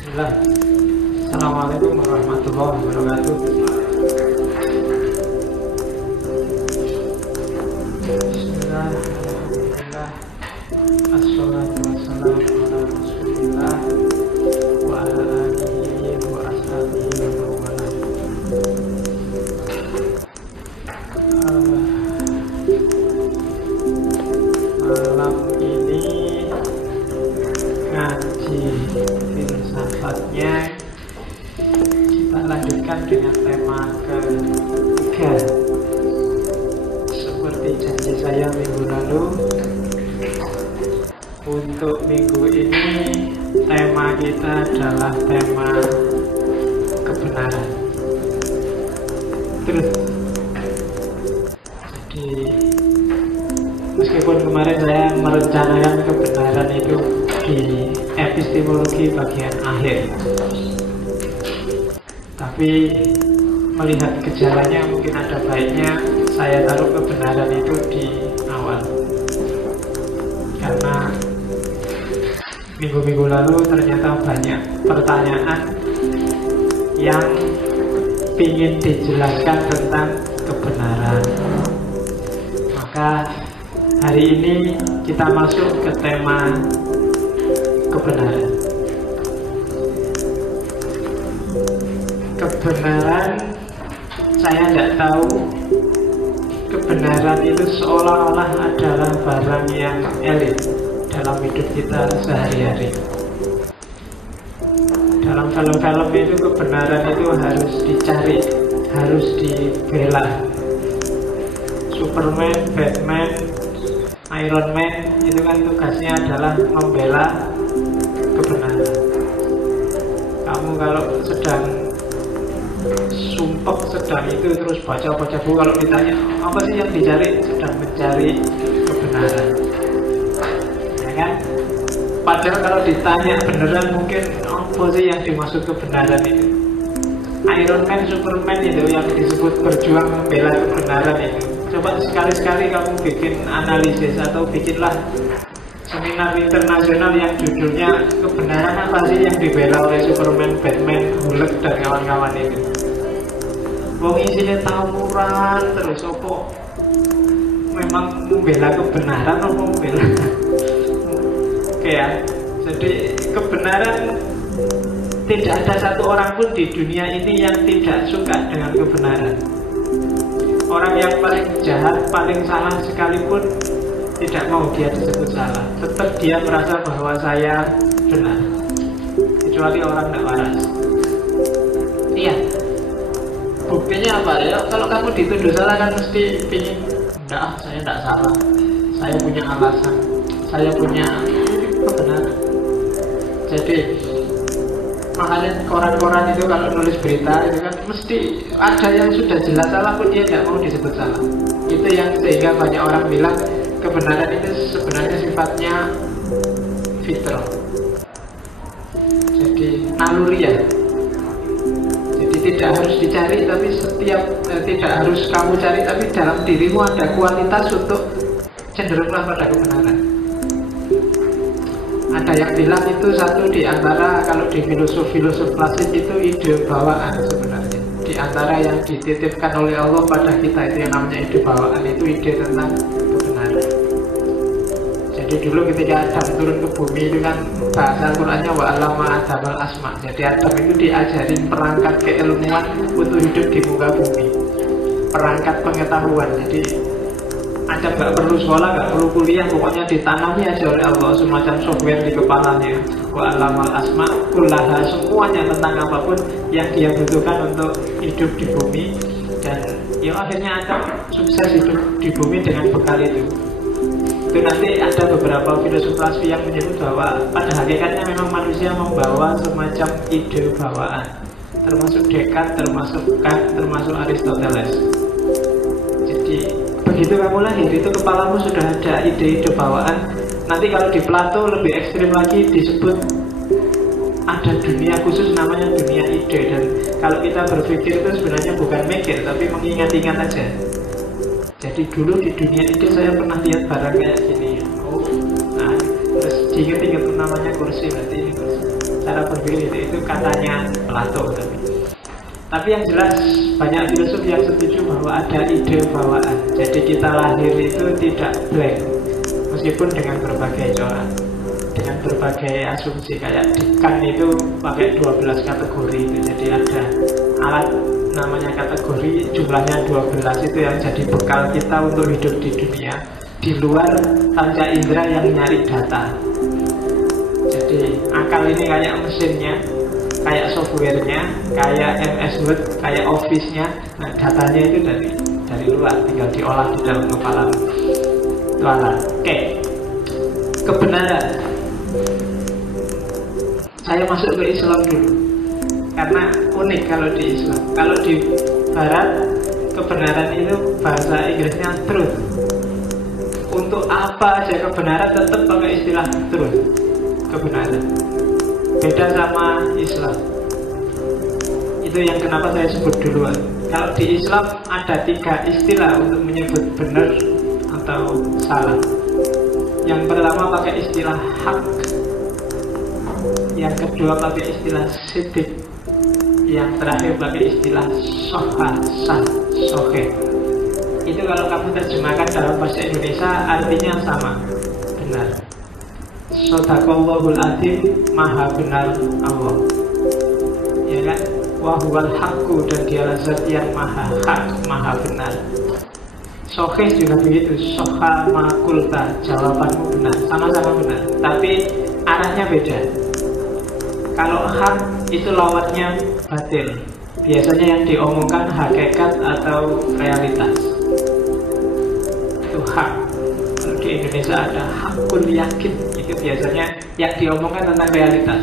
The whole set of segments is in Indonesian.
Bismillah. Assalamualaikum warahmatullahi wabarakatuh. Bismillah, alhamdulillah, assalatu wassalamu ala rasulillah wa ala alihi wa ashabihi wa mawala. Malam ini ngaji filsafatnya kita lanjutkan dengan tema ketiga. Seperti janji saya minggu lalu, untuk minggu ini tema kita adalah tema kebenaran. Terus jadi meskipun kemarin saya merencanakan kebenaran itu di epistemologi bagian akhir, tapi melihat gejalanya mungkin ada baiknya saya taruh kebenaran itu di awal, karena minggu-minggu lalu ternyata banyak pertanyaan yang ingin dijelaskan tentang kebenaran. Maka hari ini kita masuk ke tema kebenaran. Kebenaran, saya tidak tahu kebenaran itu seolah-olah adalah barang yang elit dalam hidup kita sehari-hari. Dalam film-film itu kebenaran itu harus dicari, harus dibela. Superman, Batman, Iron Man itu kan tugasnya adalah membela kebenaran. Kamu kalau sedang sumpek, sedang itu terus baca-baca buku, kalau ditanya apa sih yang dicari, sedang mencari kebenaran, ya kan? Padahal kalau ditanya beneran mungkin apa sih yang dimaksud kebenaran itu? Iron Man, Superman itu yang disebut berjuang membela kebenaran itu. Coba sekali-sekali kamu bikin analisis atau bikinlah seminar internasional yang judulnya kebenaran apa sih yang dibela oleh Superman, Batman, Hulk dan kawan-kawan itu. Wong isinya tawuran terus opo memang membela kebenaran atau membela oke ya. Jadi kebenaran, tidak ada satu orang pun di dunia ini yang tidak suka dengan kebenaran. Orang yang paling jahat, paling salah sekalipun tidak mau dia disebut salah, tetap dia merasa bahwa saya benar, kecuali orang tidak waras. Iya, buktinya apa ya? Kalau kamu dituduh salah kan mesti pingin, enggak, saya tidak salah, saya punya alasan, saya punya kebenaran. Jadi makanya koran-koran itu kalau nulis berita itu kan mesti ada yang sudah jelas salah pun dia tidak mau disebut salah. Itu yang sehingga banyak orang bilang kebenaran itu sebenarnya sifatnya fitrah, jadi naluri ya. Jadi tidak harus dicari, tapi tidak harus kamu cari, tapi dalam dirimu ada kualitas untuk cenderunglah pada kebenaran. Ada yang bilang itu satu di antara, kalau di filosof klasik itu ide bawaan sebenarnya. Di antara yang dititipkan oleh Allah pada kita itu yang namanya ide bawaan, itu ide tentang kebenaran. Jadi dulu ketika Adam turun ke bumi itu kan bahasa Al-Qur'annya wa 'allama Adamal asma. Jadi Adam itu diajarin perangkat keilmuan untuk hidup di muka bumi, perangkat pengetahuan. Jadi Adam gak perlu sekolah, gak perlu kuliah, pokoknya ditanami aja oleh Allah semacam software di kepalanya. Wa 'allamal asma kullaha, semuanya tentang apapun yang dia butuhkan untuk hidup di bumi. Dan ya akhirnya Adam sukses hidup di bumi dengan bekal itu. Itu nanti ada beberapa filosof klasik yang menyebut bahwa pada hakikatnya memang manusia membawa semacam ide bawaan, termasuk Descartes, termasuk Kant, termasuk Aristoteles. Jadi begitu kamu lahir itu kepalamu sudah ada ide-ide bawaan. Nanti kalau di Plato lebih ekstrim lagi disebut ada dunia khusus namanya dunia ide. Dan kalau kita berpikir itu sebenarnya bukan mikir tapi mengingat-ingat aja. Jadi dulu di dunia ide saya pernah lihat barang kayak gini. Oh, nah terus diingat-ingat namanya kursi, berarti ini kursi. cara berpikir itu katanya Plato. Tapi yang jelas banyak filsuf yang setuju bahwa ada ide bawaan. Jadi kita lahir itu tidak blank, meskipun dengan berbagai corak, dengan berbagai asumsi. Kayak di Kant itu pakai 12 kategori itu. Jadi ada alat namanya kategori, jumlahnya 12, itu yang jadi bekal kita untuk hidup di dunia, di luar panca indera yang nyari data. Jadi akal ini kayak mesinnya, kayak softwarenya, kayak MS Word, kayak Office-nya. Nah, datanya itu dari luar, tinggal diolah di dalam kepala. Oke, kebenaran. Saya masuk ke Islam dulu, karena unik kalau di Islam. Kalau di Barat, kebenaran itu bahasa Inggrisnya truth. Untuk apa aja kebenaran tetap pakai istilah truth, kebenaran. Beda sama Islam. Itu yang kenapa saya sebut duluan. Kalau di Islam ada 3 istilah untuk menyebut benar atau salah. Yang pertama pakai istilah hak, yang kedua pakai istilah sidik, yang terakhir pakai istilah soha, sah, sohe. Itu kalau kamu terjemahkan dalam bahasa Indonesia artinya sama, benar. Shadaqallahul adzim, maha benar Allah, ya kan? Wahuwal haqqu, dan dialah zat yang maha hak, maha benar. Sohih juga begitu, soha makulta, jawabanmu benar, sama-sama benar, tapi arahnya beda. Kalau hak itu lawannya batil, biasanya yang diomongkan hakikat atau realitas. Itu hak. Kalau di Indonesia ada hakul yakin, itu biasanya yang diomongkan tentang realitas.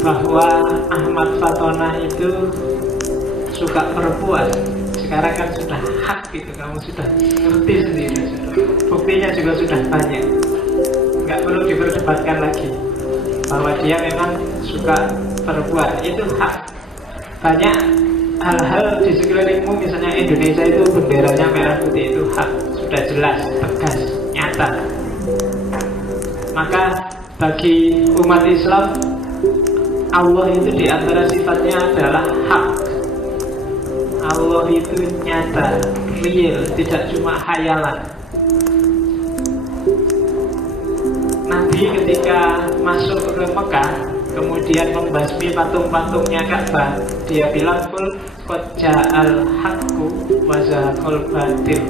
Bahwa Ahmad Fatona itu suka perempuan, sekarang kan sudah hak gitu, kamu sudah ngerti sendiri, buktinya juga sudah banyak, nggak perlu diperdebatkan lagi bahwa dia memang suka perempuan, itu hak. Banyak hal-hal di sekelilingmu, misalnya Indonesia itu benderanya merah putih, itu hak, sudah jelas, tegas, nyata. Maka bagi umat Islam, Allah itu diantara sifatnya adalah hak. Allah itu nyata, real, tidak cuma khayalan. Nabi ketika masuk ke Mekah, kemudian membasmi patung-patungnya Ka'bah, dia bilang kul qad ja'al haqqu wa zahaqal batil.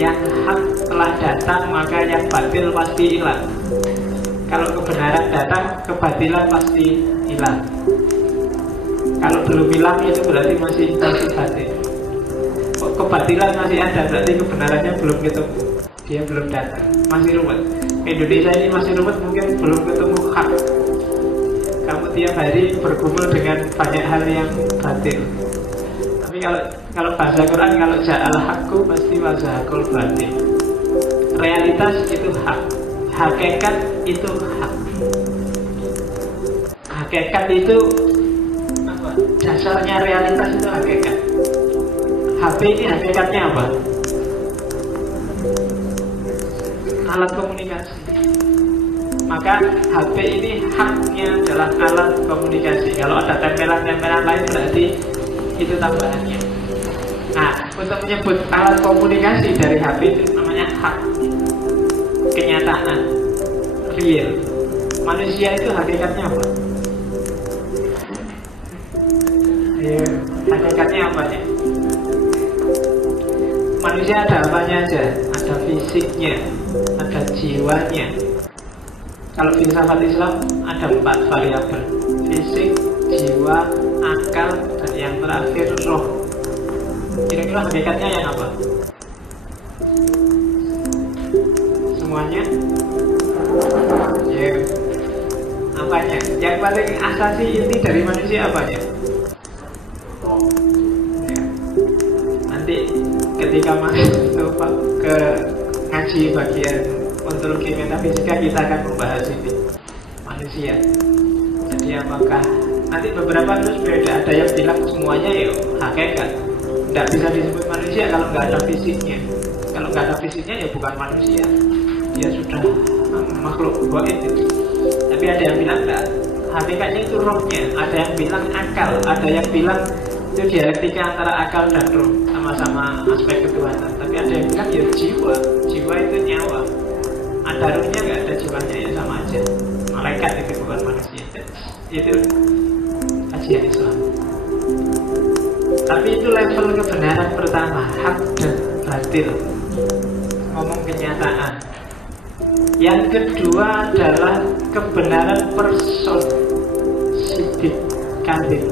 Yang hak telah datang, maka yang batil pasti hilang. Kalau kebenaran datang, kebatilan pasti hilang. Kalau belum hilang, itu berarti masih batil. Kebatilan masih ada, berarti kebenarannya belum ketemu, dia belum datang, masih ruwet. Indonesia ini masih ruwet, mungkin belum ketemu hak. Kamu tiap hari bergumul dengan banyak hal yang batil. Tapi kalau bahasa Quran, kalau ja'al haqqu pasti wa zahaqal batil. Realitas itu hak, hakikat itu hak. Hakikat itu apa? Dasarnya realitas itu hakikat. HP ini hakikatnya apa? Alat komunikasi. Maka HP ini haknya adalah alat komunikasi. Kalau ada tempelan-tempelan lain berarti itu tambahannya. Nah, untuk menyebut alat komunikasi dari HP itu namanya hak, kenyataan, real. Manusia itu hakikatnya apa? Ayo, hakikatnya apa nih? Manusia ada apanya aja? Ada fisiknya, ada jiwanya. Kalau filsafat Islam ada 4 variabel: fisik, jiwa, akal, dan yang terakhir roh. Kira-kira hakikatnya yang apa? Semuanya? Ya. Apanya? Yang paling asasi inti dari manusia apanya? Ya. Nanti ketika masuk ke ngaji bagian ontologi metafisika, kita akan membahas ini, manusia. Jadi apakah nanti beberapa terus beda, ada yang bilang semuanya ya hakikat, tidak bisa disebut manusia kalau nggak ada fisiknya. Kalau nggak ada fisiknya ya bukan manusia, dia sudah makhluk gaib itu. Tapi ada yang bilang enggak, hakikatnya itu rohnya. Ada yang bilang akal, ada yang bilang itu dialektika antara akal dan roh, sama-sama aspek ketuhanan. Tapi ada yang bilang ya jiwa, jiwa itu nyawa. Ada rohnya nggak ada jiwanya ya sama aja. Malaikat itu bukan manusia. Itu kajian Islam. Tapi itu level kebenaran pertama, hak dan batil. Ngomong kenyataan. Yang kedua adalah kebenaran person, sidik, kandil.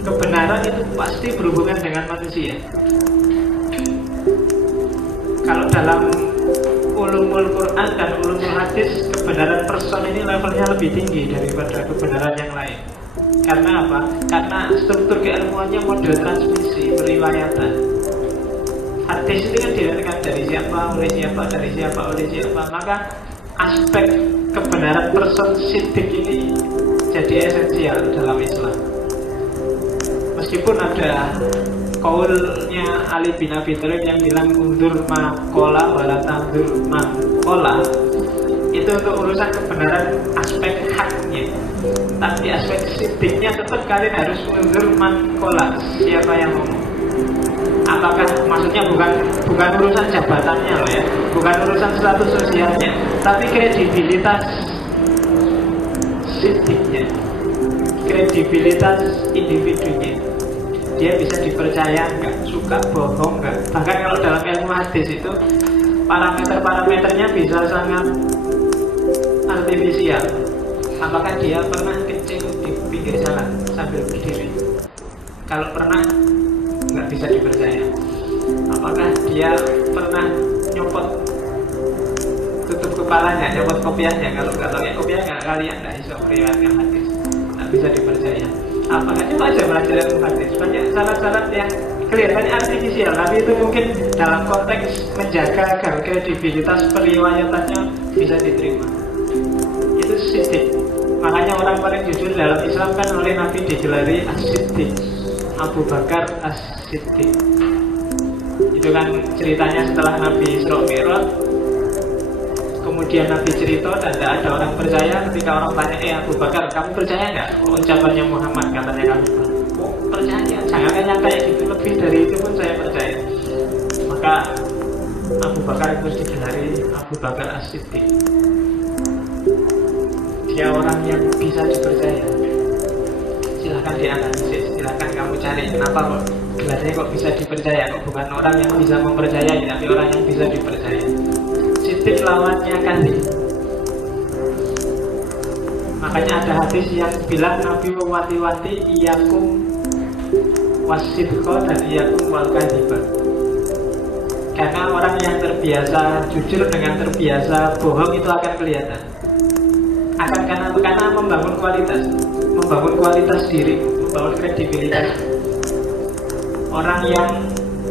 Kebenaran itu pasti berhubungan dengan manusia. Kalau dalam ulumul Quran dan ulumul hadis, kebenaran person ini levelnya lebih tinggi daripada kebenaran yang lain. Karena apa? Karena struktur keilmuannya model transmisi, periwayatan. Hadis itu kan diriwayatkan dari siapa, oleh siapa, dari siapa, oleh siapa. Maka aspek kebenaran person sidik ini jadi esensial dalam Islam. Meskipun ada kaulnya Ali bin Abi Thalib yang bilang undur makola wala tandur makola, itu untuk urusan kebenaran aspek haknya. Tapi aspek sidiknya tetap kalian harus undur makola, siapa yang ngomong. Apakah maksudnya bukan urusan jabatannya loh ya, bukan urusan status sosialnya, tapi kredibilitas sidiknya, kredibilitas individunya. Dia bisa dipercaya nggak, suka bohong nggak. Bahkan kalau dalam ilmu hadis itu parameter-parameternya bisa sangat artifisial. Apakah dia pernah kencing di pinggir jalan sambil berdiri? Kalau pernah, nggak bisa dipercaya. Apakah dia pernah nyopot tutup kepalanya, nyopot kopiahnya? Kalau nggak pakai kopiah nggak, kalian nggak bisa meriwayatkan hadis, nggak bisa dipercaya. Apakah coba aja belajar ilmu hadis, banyak syarat-syarat yang kelihatannya artifisial, tapi itu mungkin dalam konteks menjaga agar kredibilitas periwayatannya bisa diterima. Itu sidik. Makanya orang paling jujur dalam Islam kan oleh Nabi digelari as-siddiq, Abu Bakar as-Siddiq. Itu kan ceritanya setelah Nabi Isra Mi'raj. Kemudian Nabi cerita dan tidak ada orang percaya. Ketika orang tanya, Abu Bakar, kamu percaya nggak ucapannya Muhammad? Katanya kamu, oh percaya, jangan kayak gitu, lebih dari itu pun saya percaya. Maka Abu Bakar itu digelari Abu Bakar as-Siddiq. Dia orang yang bisa dipercaya. Silahkan dianalisis, silahkan kamu cari kenapa kok gelarnya kok bisa dipercaya, kok bukan orang yang bisa mempercayai, tapi orang yang bisa dipercaya. Siddiq lawannya kandil. Makanya ada hadis yang bilang Nabi mewanti-wanti iyakum wasidqa dan iyakum wal kadhiba. Karena orang yang terbiasa jujur dengan terbiasa bohong itu akan kelihatan. Akan karena membangun kualitas diri, membangun kredibilitas. Orang yang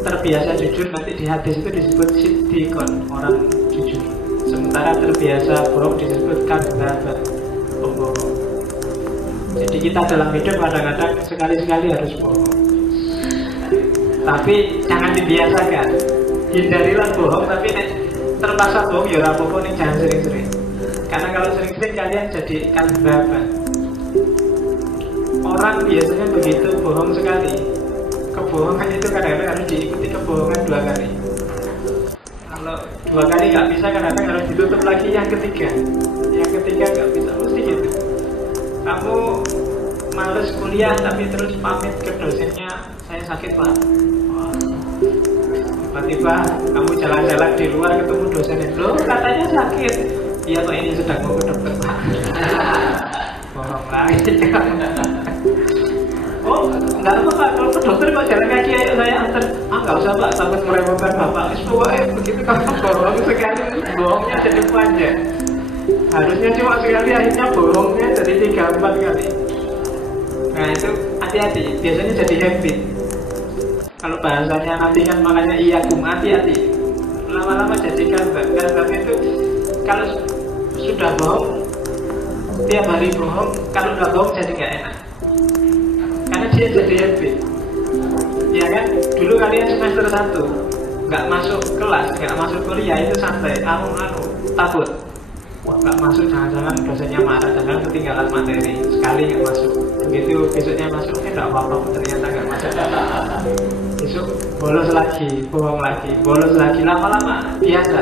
terbiasa jujur nanti di hadis itu disebut siddiqon, orang jujur. Sementara terbiasa bohong disebut kadzdzab, pembohong. Jadi kita dalam hidup kadang-kadang sekali-sekali harus bohong. Tapi jangan dibiasakan. Hindarilah bohong, tapi terpaksa bohong ya ora apa-apa, nih jangan sering-sering. Karena kalau sering-sering kalian jadi kadzaban. Orang biasanya begitu bohong sekali, kebohongan itu kadang-kadang harus diikuti kebohongan 2 kali. Kalau 2 kali nggak bisa, kadang-kadang harus ditutup lagi yang ketiga. Yang ketiga nggak bisa, mesti gitu. Kamu males kuliah tapi terus pamit ke dosennya, saya sakit pak. Tiba-tiba kamu jalan-jalan di luar ketemu dosennya, loh katanya sakit. Iya pak, ini sedang mau ke dokter pak. Bohong lagi. Oh, enggak apa-apa, kalau ke dokter kok jalan kaki ayo saya antar. Enggak usah pak, takut merepotkan bapak. Pokoknya begitu kamu bohong sekali, bohongnya jadi panjang. Harusnya cuma sekali, akhirnya bohongnya jadi 3-4 kali. Nah itu hati-hati, biasanya jadi habit. Kalau bahasanya nanti kan makanya iyakum, hati-hati. Lama-lama jadi kadzdzab itu kalau sudah bohong, tiap hari bohong, kalau udah bohong jadi gak enak. Karena dia jadi habit. Ya kan, dulu kalian semester 1 nggak masuk kelas, nggak masuk kuliah itu santai, takut. wah nggak masuk, jangan-jangan dosennya marah, jangan ketinggalan materi, sekali nggak masuk, begitu besoknya masuk, nggak apa-apa, ternyata nggak masuk. Besok bolos lagi, bohong lagi, bolos lagi, lama-lama biasa.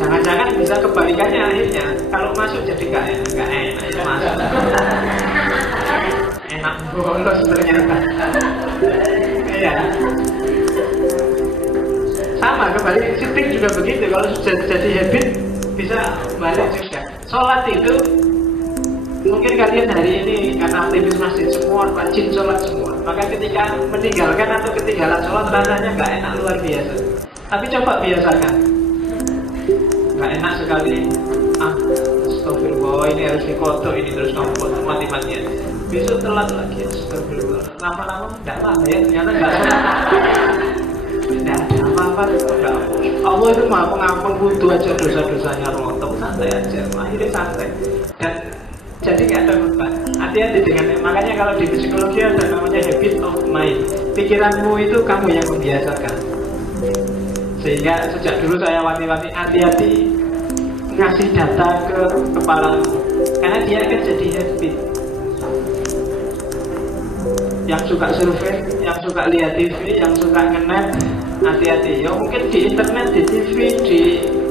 Jangan-jangan bisa kebalikannya akhirnya, kalau masuk jadi nggak enak itu masuk. Enak bolos ternyata. Iya. Sama kembali, shifting juga begitu. Kalau sudah jadi habit bisa balik juga. Sholat itu mungkin kalian hari ini karena aktivis masjid semua rajin sholat semua, maka ketika meninggalkan atau ketinggalan sholat rasanya nggak enak luar biasa. Tapi coba biasakan. Nggak enak sekali. Astagfirullah, ini harus dikotok, ini terus kamu foto mati-matian. Besok telat lagi, astagfirullah. Lama-lama nggak lah ya, ternyata nggak sholat. Tidak ada apa-apa, tidak. Allah itu maha pengampun, wudhu aja dosa-dosanya rontok, santai aja, akhirnya santai. Dan jadi nggak ada beban. Hati-hati dengan, makanya kalau di psikologi ada namanya habit of mind. Pikiranmu itu kamu yang membiasakan. Sehingga sejak dulu saya wanti-wanti, hati-hati ngasih data ke kepalamu, karena dia akan jadi habit. Yang suka survei, yang suka lihat TV, yang suka nge-net, hati-hati. Ya mungkin di internet, di TV, di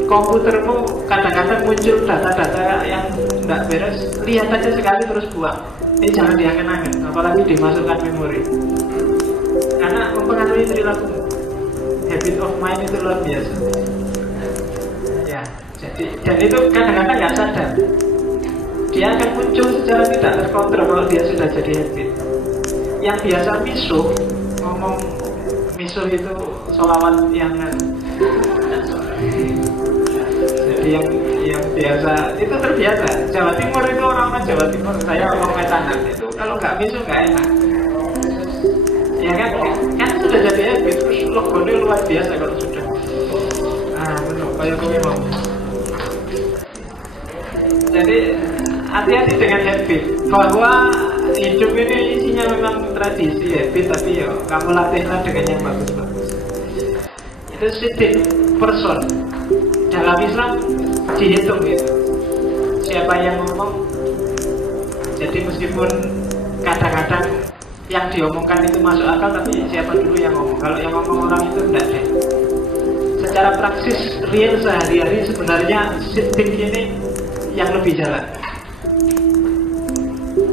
komputermu kadang-kadang muncul data-data yang tidak beres. Lihat aja sekali terus buang. Ini jangan diangen-angen, apalagi dimasukkan memori, karena mempengaruhi perilakumu. Habit of mind itu luar biasa. Ya, jadi dan itu kadang-kadang nggak sadar. Dia akan muncul secara tidak terkontrol kalau dia sudah jadi habit. Yang biasa misuh, ngomong misuh itu sholawat yang jadi yang biasa itu terbiasa. Jawa Timur itu orang-orang Jawa Timur, saya orang Metanan itu kalau nggak misuh nggak enak. Ya kan sudah jadi habit, terus logonya luar biasa kalau sudah. Benar, kayak gue mau. Jadi hati-hati dengan habit, bahwa hidup ini isinya memang tradisi habit, tapi ya kamu latihlah dengan yang bagus-bagus. Itu sedikit person dalam Islam dihitung gitu. Siapa yang ngomong, jadi meskipun kadang-kadang yang diomongkan itu masuk akal, tapi siapa dulu yang ngomong? Kalau yang ngomong orang itu enggak deh. Secara praksis real sehari-hari sebenarnya shifting ini yang lebih jalan.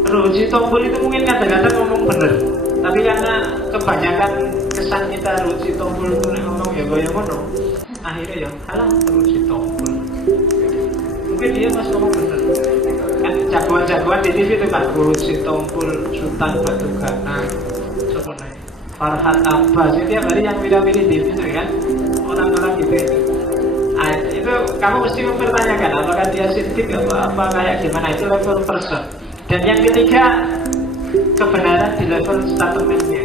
Ruji Tompul itu mungkin kadang-kadang ngomong bener, tapi karena kebanyakan kesan kita Ruji Tompul itu ngomong ya goyang ngono, akhirnya ya alah Ruji Tompul. Mungkin dia masih ngomong bener. Kan jagoan-jagoan di TV itu kan Ruji Tompul, Sultan Batu Gana, Farhat Abbas, itu tiap hari yang pilih-pilih TV itu kan orang-orang gitu itu. Itu kamu mesti mempertanyakan apakah dia shifting apa kayak gimana, itu level person. Dan yang ketiga, kebenaran di level statementnya.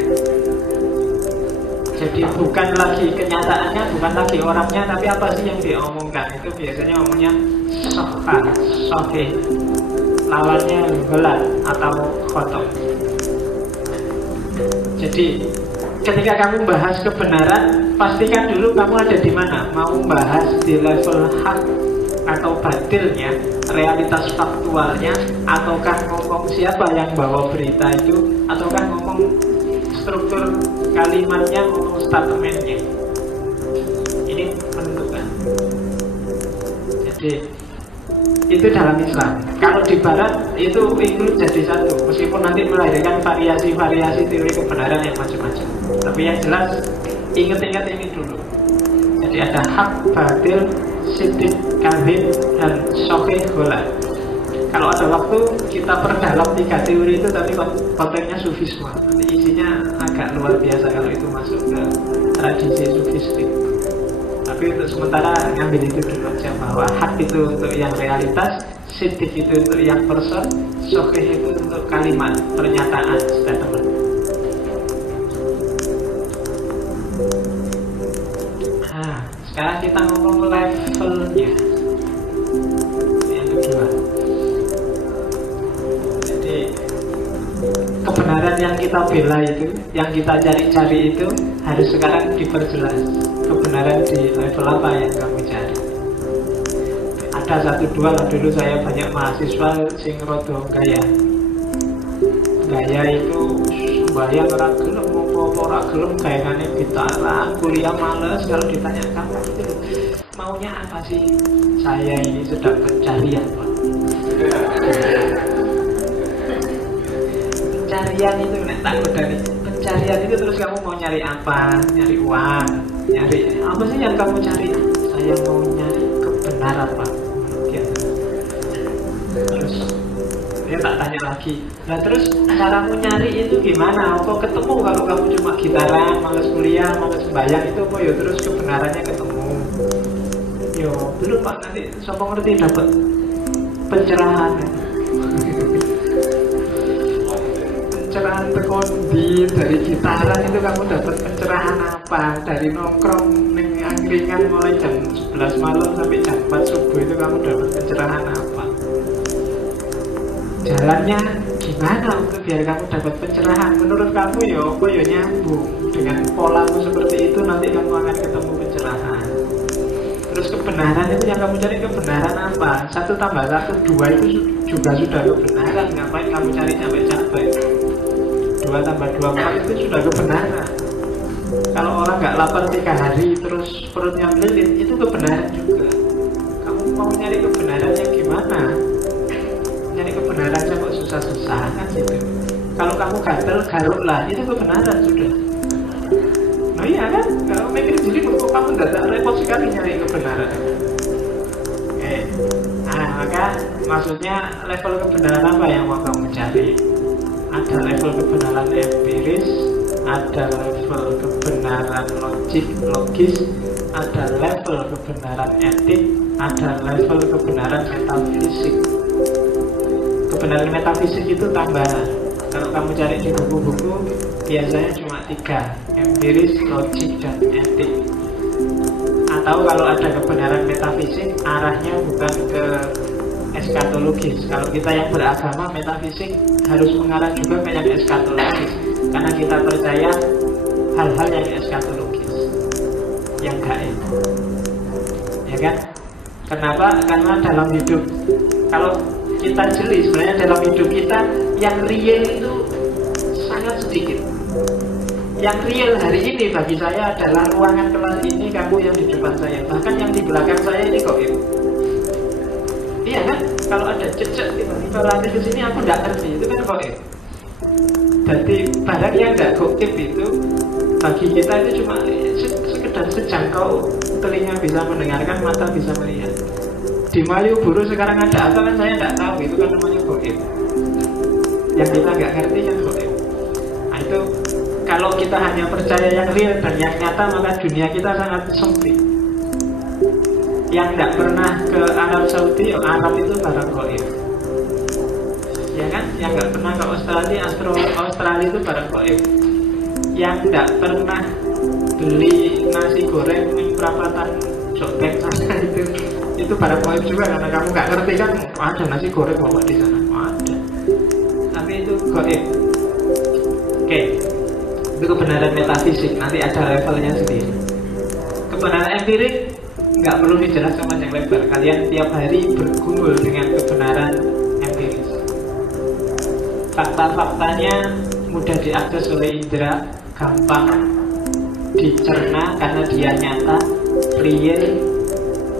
Jadi bukan lagi kenyataannya, bukan lagi orangnya, tapi apa sih yang diomongkan. Itu biasanya ngomongnya sohih, lawannya belat atau khotob. Jadi ketika kamu bahas kebenaran, pastikan dulu kamu ada di mana. Mau bahas di level hak atau batilnya, realitas faktualnya, ataukah ngomong siapa yang bawa berita itu, ataukah ngomong struktur kalimatnya, ngomong statementnya. Ini menentukan. Jadi itu dalam Islam. Kalau di Barat itu include jadi satu, meskipun nanti melahirkan variasi-variasi teori kebenaran yang macam-macam. Tapi yang jelas ingat-ingat ini dulu. Jadi ada hak, batil, siddiq, kadzib, dan sohih, gholal. Kalau ada waktu kita perdalam 3 teori itu, tapi konteksnya sufisme. Nanti isinya agak luar biasa kalau itu masuk ke tradisi sufistik. Tapi untuk sementara ngambil itu dulu aja, bahwa hak itu untuk yang realitas, siddiq itu untuk yang person, sohih itu untuk kalimat, pernyataan, statement. Sekarang kita ngomong levelnya. Yang kedua, jadi kebenaran yang kita bela itu, yang kita cari-cari itu harus sekarang diperjelas. Kebenaran di level apa yang kamu cari? Ada ada satu dua lah, dulu saya banyak mahasiswa sing rodo gaya itu sembahyang ora gelem, apa ora gelem gayane gitaran, kuliah males. Kalau ditanya kamu itu maunya apa sih? Saya ini sedang pencarian, Pak. Pencarian itu nek tak dari pencarian itu terus kamu mau nyari apa? Nyari uang, nyari apa sih yang kamu cari? Saya mau nyari kebenaran, Pak. Ya. Terus dia tak tanya lagi. Nah terus caramu nyari itu gimana? Kok ketemu kalau kamu cuma gitaran, males kuliah, males sembahyang itu kok ya terus kebenarannya ketemu? Yo belum Pak, nanti siapa ngerti dapat pencerahan. Pencerahan tekondi dari gitaran itu kamu dapat pencerahan apa? Dari nongkrong ning angkringan mulai jam 11 malam sampai jam 4 subuh itu kamu dapat pencerahan apa? Jalannya gimana untuk biar kamu dapat pencerahan? Menurut kamu ya apa ya nyambung dengan polamu seperti itu, nanti kamu akan ketemu pencerahan. Terus kebenaran itu yang kamu cari kebenaran apa? 1 tambah 1 2 itu juga sudah kebenaran. Ngapain kamu cari capek-capek? 2 tambah 2 4 itu sudah kebenaran. Kalau orang nggak lapar 3 hari terus perutnya melilit, itu kebenaran juga. Kamu mau nyari kebenarannya gimana? Nyari kebenarannya kok susah-susah kan gitu. Kalau kamu gatel, garuklah, itu kebenaran sudah. Nah iya kan, kalau mikir jadi kok kamu tidak repot sekali nyari kebenaran. Oke. Nah maka maksudnya level kebenaran apa yang mau kamu cari? Ada level kebenaran empiris, ada level kebenaran logis, ada level kebenaran etik, ada level kebenaran metafisik. Kebenaran metafisik itu tambahan. Kalau kamu cari di buku-buku biasanya cuma 3, empiris, logik, dan etik. Atau kalau ada kebenaran metafisik arahnya bukan ke eskatologis. Kalau kita yang beragama, metafisik harus mengarah juga ke yang eskatologis, karena kita percaya hal-hal yang eskatologis, yang gaib, ya kan? Kenapa? Karena dalam hidup, kalau kita jeli sebenarnya dalam hidup kita yang real itu sangat sedikit. Yang real hari ini bagi saya adalah ruangan kelas ini, kamu yang di depan saya, bahkan yang di belakang saya ini gaib. Iya kan? Kalau ada cecek tiba-tiba lari ke sini aku nggak ngerti, itu kan gaib. Jadi barang yang nggak gaib itu bagi kita itu cuma sekedar sejangkau, telinga bisa mendengarkan, mata bisa melihat. Di Malioboro sekarang ada apa kan saya nggak tahu, itu kan namanya gaib. Yang kita nggak ngerti kan gaib. Nah itu kalau kita hanya percaya yang real dan yang nyata, maka dunia kita sangat sempit. Yang nggak pernah ke Arab Saudi, Arab itu barang gaib, ya kan? Yang nggak pernah ke Australia, Australia itu barang gaib. Yang nggak pernah beli nasi goreng di perapatan Jogja sana itu barang gaib juga, karena kamu nggak ngerti kan ada nasi goreng bawa di sana, ada. Tapi itu gaib. Oke, itu kebenaran metafisik. Nanti ada levelnya sendiri. Kebenaran empirik nggak perlu dijelaskan panjang lebar. Kalian tiap hari bergumul dengan kebenaran empiris. Fakta-faktanya mudah diakses oleh indera, gampang dicerna karena dia nyata, real,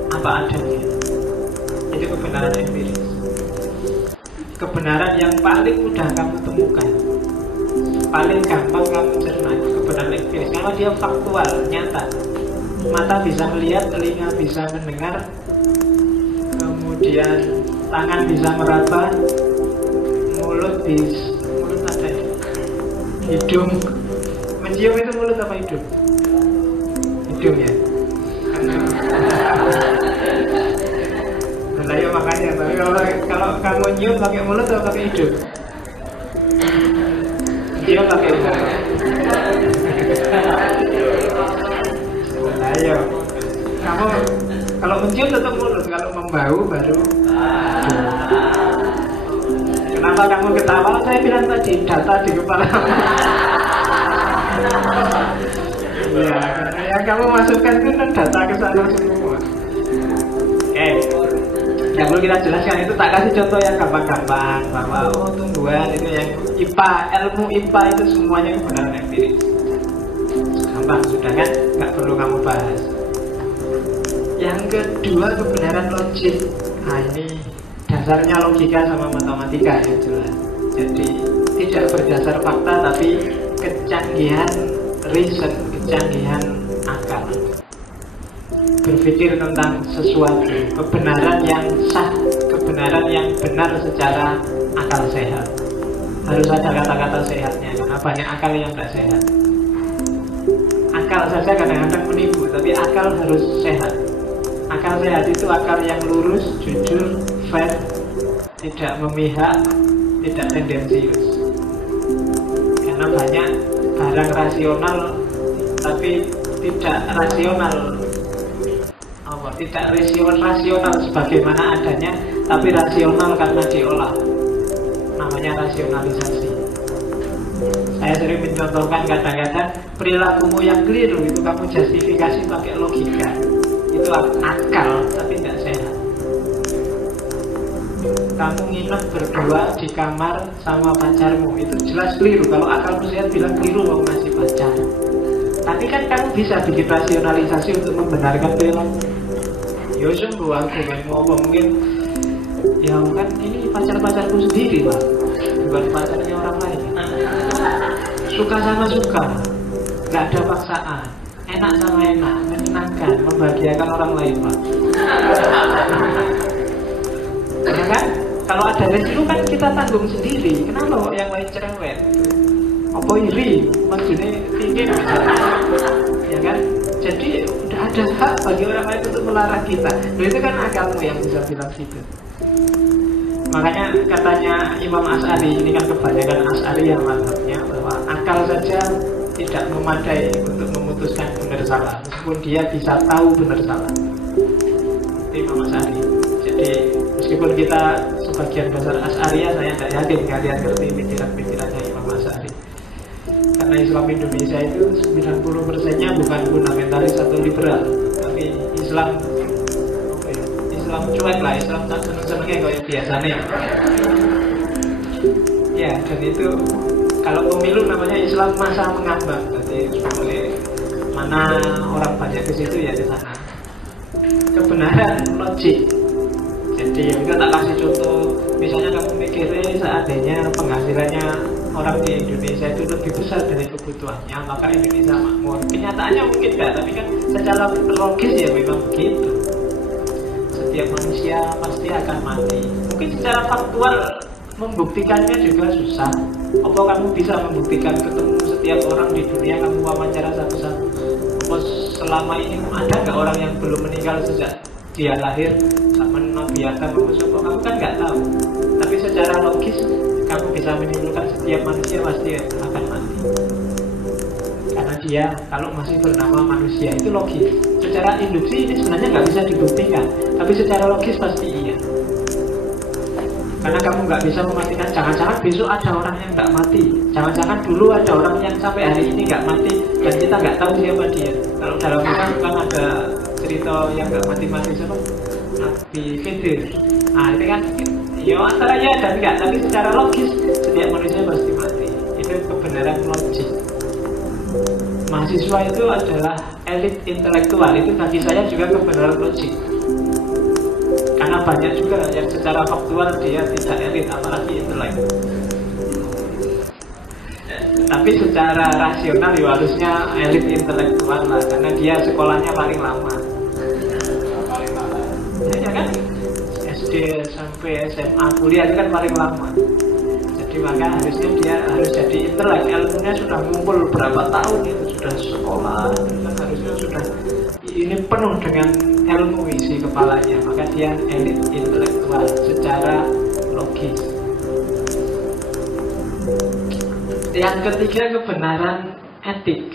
apa adanya. Itu kebenaran empiris. Kebenaran yang paling mudah kamu temukan, paling gampang kamu cerna, kebenaran empiris. Karena dia faktual, nyata. Mata bisa melihat, telinga bisa mendengar, kemudian tangan bisa meraba, mulut ada, hidung mencium. Itu mulut apa hidung? Hidung ya. Nah ya makanya, tapi kalau kamu nyium pakai mulut atau pakai hidung? Dia pakai mulut. Ayo, kamu kalau mencium tetap mulut, kalau membau baru. Kenapa kamu ketawa? Saya bilang tadi data di kepala. Iya, yang kamu masukkan itu kan data ke sana semua. Oke, Yang perlu kita jelaskan itu tak kasih contoh yang gampang-gampang bahwa tumbuhan itu yang IPA, ilmu IPA itu semuanya kebenaran empiris. Gampang sudah kan, nggak perlu kamu bahas. Yang kedua kebenaran logik. Nah ini dasarnya logika sama matematika yang jelas. Jadi tidak berdasar fakta tapi kecanggihan reason, kecanggihan akal. Berpikir tentang sesuatu, kebenaran yang sah, kebenaran yang benar secara akal sehat. Harus ada kata-kata sehatnya, karena banyak akal yang tidak sehat. Akal saja kadang-kadang menipu, tapi akal harus sehat. Akal sehat itu akal yang lurus, jujur, fair, tidak memihak, tidak tendensius. Karena banyak barang rasional tapi tidak rasional, tidak rasional sebagaimana adanya, tapi rasional karena diolah. Namanya rasionalisasi. Saya sering mencontohkan kadang-kadang perilakumu yang keliru itu kamu justifikasi pakai logika. Itu akal tapi tidak sehat. Kamu nginep berdua di kamar sama pacarmu, itu jelas keliru. Kalau akalmu sehat bilang keliru mau ngasih pacar. Tapi kan kamu bisa bikin rasionalisasi untuk membenarkan perilaku. Ya sungguh aku main ngomong mungkin ya kan ini pacar-pacarku sendiri Pak, bukan pacarnya orang lain. Suka sama suka, nggak ada paksaan, enak sama enak, menyenangkan, membahagiakan orang lain Pak. Ya kan? Kalau ada resiko kan kita tanggung sendiri. Kenapa kok yang lain cerewet? Apa iri? Maksudnya tinggi misalnya. Ya kan? Jadi udah ada hak bagi orang lain untuk melarang kita. Nah itu kan akalmu yang bisa bilang gitu. Makanya katanya Imam Asy'ari, ini kan kebanyakan Asy'ari yang mazhabnya bahwa akal saja tidak memadai untuk memutuskan benar salah, meskipun dia bisa tahu benar salah. Itu Imam Asy'ari. Jadi meskipun kita sebagian besar Asy'ariyah, saya tidak yakin kalian ngerti pikiran-pikirannya Imam Asy'ari. Karena Islam Indonesia itu 90%-nya bukan fundamentalis atau liberal, tapi Islam cuek lah, Islam tak seneng-senengnya kayak biasanya. Ya, dan itu kalau pemilu namanya Islam masa mengambang, jadi boleh mana orang banyak ke situ ya di sana. Kebenaran logik. Jadi kita tak kasih contoh, misalnya kamu mikirnya seandainya penghasilannya orang di Indonesia itu lebih besar dari kebutuhannya, maka Indonesia makmur. Kenyataannya mungkin enggak, tapi kan secara logis ya memang begitu. Setiap manusia pasti akan mati. Mungkin secara faktual membuktikannya juga susah. Apa kamu bisa membuktikan ketemu setiap orang di dunia, kamu wawancara satu-satu? Apa selama ini ada nggak orang yang belum meninggal sejak dia lahir? Zaman Nabi Adam, kamu kan nggak tahu. Tapi secara logis kamu bisa menimbulkan setiap manusia pasti akan mati. Karena dia kalau masih bernama manusia itu logis. Secara induksi ini sebenarnya nggak bisa dibuktikan, tapi secara logis pasti iya. Karena kamu nggak bisa memastikan, jangan-jangan besok ada orang yang nggak mati, jangan-jangan dulu ada orang yang sampai hari ini nggak mati dan kita nggak tahu siapa dia. Kalau dalam Islam kan ada cerita yang nggak mati-mati siapa? Nabi Khidir. Nah itu kan ya antara ya dan enggak, tapi secara logis setiap manusia pasti mati. Itu kebenaran logik. Mahasiswa itu adalah elit intelektual, itu bagi saya juga kebenaran logik. Karena banyak juga yang secara faktual dia tidak elit, apalagi intelek. Tapi secara rasional ya harusnya elit intelektual lah, karena dia sekolahnya paling lama. Ya kan? SD sampai SMA kuliah itu kan paling lama. Jadi maka harusnya dia harus jadi intelek, ilmunya sudah ngumpul berapa tahun itu, sudah sekolah, dan harusnya sudah ini penuh dengan ilmu isi kepalanya, maka dia elit intelektual secara logis. Yang ketiga kebenaran etik.